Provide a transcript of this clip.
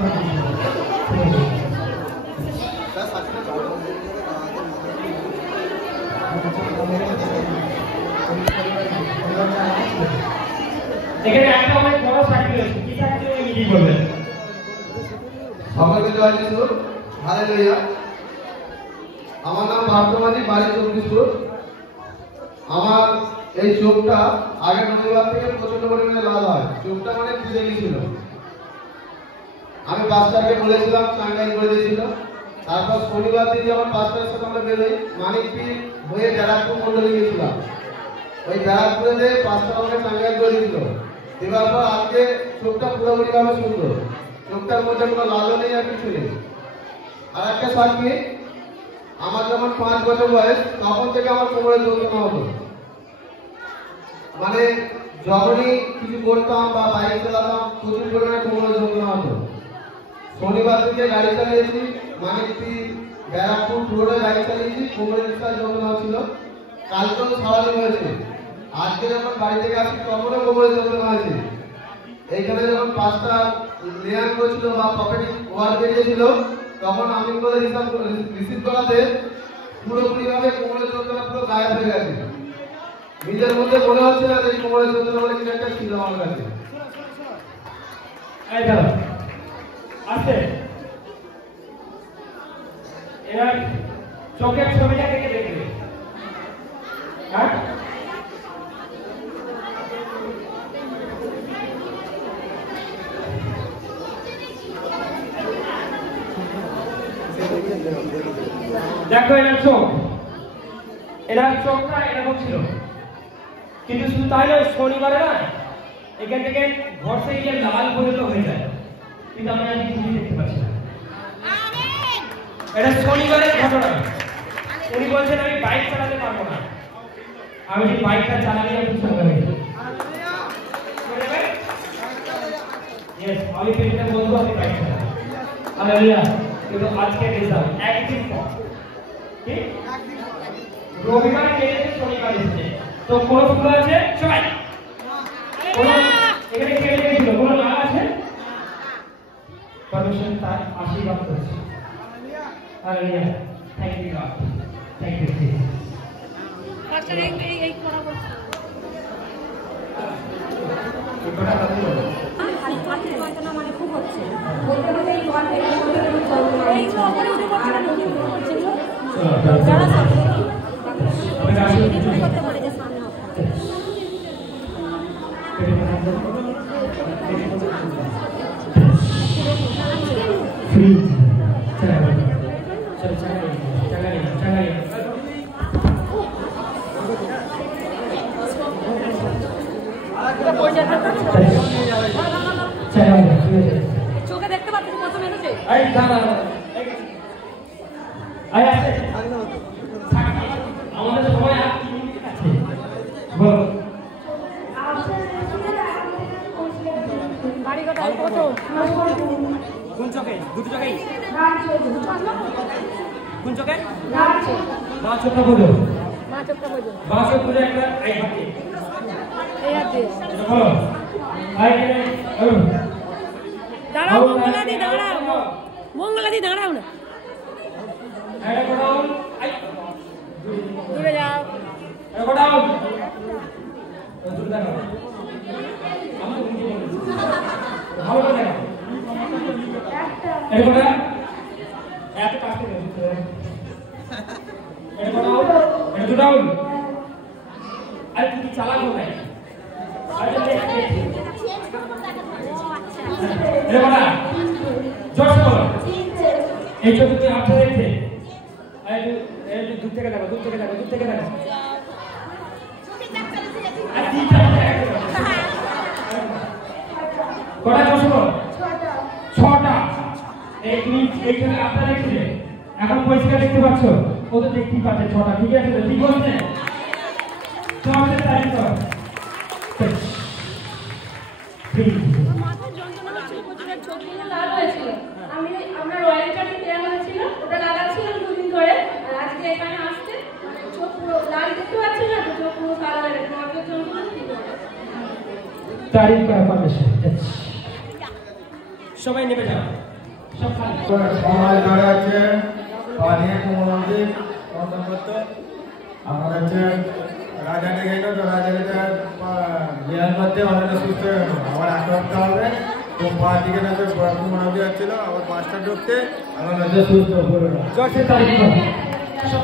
এখানে একটা অনেক বড় সার্কেল আছে, কি সার্কেল আমি কি বলবেন? সকলকে জয় যিশু, হালেলুয়া। আমার নাম ভাগ্যবাদী, বাড়ি চব্বিশপুর। আমার এই চোখটা আগের রবিবার থেকে প্রচন্ড পরিমাণে লাল হয়, চোখটা মানে ফুলে গেছিল। আমি পাঁচটাকে বলেছিলাম, চাঙ্গাই করে দিয়েছিল। তারপর শনিবার দিন যখন পাঁচটার সাথে আমরা বেরোই, মানিকপীর হয়ে ব্যারাকপুর মন্ডলে গিয়েছিলাম। ওই ব্যারাকপুরে পাঁচটা আমাকে চাঙ্গাই করে দিয়েছিল। দেওয়ার পর আজকে চোখটা পুরোপুরি ভাবে সুন্দর, চোখটার মধ্যে কোনো লালও নেই আর কিছু নেই। আর একটা সাক্ষী, আমার যখন 5 বছর বয়স তখন থেকে আমার কোমরে যন্ত্রণা হতো, মানে যখনই কিছু করতাম বা বাইক চালাতাম প্রচুর পরিমাণে কোমরে যন্ত্রণা হতো। শনিবার থেকে গাড়ি চালিয়েছি, মানিকপীর ব্যারাকপুর রোডে গাড়ি চালিয়েছি, কোমরে বিশাল যন্ত্রণা ছিল। কালকেও স্বাভাবিক হয়েছে। আজকে যখন বাড়ি থেকে আসি তখনও কোমরে যন্ত্রণা হয়েছে। এইখানে যখন 5টা লেয়ার করেছিল বা পকেটিং ওয়ার বেরিয়েছিল, তখন আমি করে রিসিভ করাতে পুরোপুরি ভাবে কোমরের যন্ত্রণা পুরো গায়েব হয়ে গেছে। নিজের মধ্যে মনে হচ্ছে না যে কোমরের যন্ত্রণা বলে কিছু একটা ছিল আমার কাছে। আছে এবার চোখের ছবিটা থেকে দেখবে। হ্যাঁ, দেখো এর চোখ, এর চোখটা এরকম ছিল, কিন্তু শুধু তাই নয়, শনিবারে না এখান থেকে ঘষে গিয়ে লাল পর্যন্ত হয়ে যায়, কিন্তু আমরা আজ কিছুই দেখতে পাচ্ছি না। এটা শনিবারের ঘটনা। উনি বলছেন আমি বাইক চালাতে পারবো না, আমি যদি বাইকটা চালালে আমি সঙ্গে হয়ে যাবো। আমি পেছনে বলবো আমি বাইক চালাবো। হালেলুয়া। কিন্তু আজকে রেজাল্ট একদিন পর, ঠিক রবিবার কেটে শনিবার এসেছে, তো কোন ফুল আছে সবাই এখানে কেটে গেছিল, কোন লাভ আছে? পরমেশ্বর তার আশীর্বাদ করেছে। Hallelujah. Thank you God, thank you Jesus. Pastor এই করা বলছে এটা কথা বলো। হাতে যন্ত্রণা মানে খুব হচ্ছে, বলতে বলতে এই ঘর থেকে এই তো উপরে উঠে পড়ছে না, নিচে উঠে পড়ছে। যারা করতে পারে যে সামনে চোখে দেখতে পাচ্ছি প্রথমে এসেছে। আমাদের সময় আর 3 মিনিট আছে, বলো বাড়ি কত কত কোন চোখে? দুটো চোখেই? কোন চোখে? মা চোখটা বলো, মা চোখটা বলো, মা চোখ বলে একটা এই হাতে, এই হাতে বলো আই দাঁড়াও, মঙ্গলাদি দাঁড়াও, মঙ্গলাদি দাঁড়াও না, এটা কোটাও আই দূরে যাও, এটা কোটাও দূরে দাঁড়াও, আমি তো বুঝি ভালো করে দেখো, এটা কোটা এত কাছে দেখো, এটা কোটাও, এটা কোটাও আর কি চালাক হবে, আর দেখো এটা কোটা জোর বলো, এই চোখ দিয়ে আপনি দেখতে, এই দূর থেকে দেখো, দূর থেকে দেখো, দূর থেকে দেখো, আর তিনটা কটা জোর বলো, 6টা। এই তুমি এইখানে আপনারা দেখছিলে, এখন পরিষ্কার দেখতে পাচ্ছ, ও তো দেখতেই পাচ্ছে 6টা, ঠিক আছে তো? ঠিক বলছে? চোখের তারিখ কর মাথার যন্ত্রণা হচ্ছিল, প্রচুর চোখগুলো লাল হয়েছিল। আমরা রয়্যাল কাটে দেওয়া হয়েছিল, ওটা লাগাচ্ছিলাম 2 দিন ধরে। আর আজকে এখানে আসতে চোখ পুরো লাল দেখতে পাচ্ছি না, তো চোখ পুরো কালো হয়ে গেছে, মাথার যন্ত্রণা ঠিক হয়ে গেছে। তারিখ করা পারমিশন। সবাই নেমে যাও। সব খালি। সমাজ ধরে আছে পানিয়ে কুমোরদি বন্ধন করতো আমার হচ্ছে রাজা লেগে যেত তো রাজা লেগে বিয়ান করতে অনেকটা সুস্থ হয়ে গেল আবার আটকতে হবে তো পা দিকে না তো কুমোরদি যাচ্ছিল আবার 5টা ঢুকতে আমার হচ্ছে সুস্থ পুরোটা জয় শ্রী কালী। সব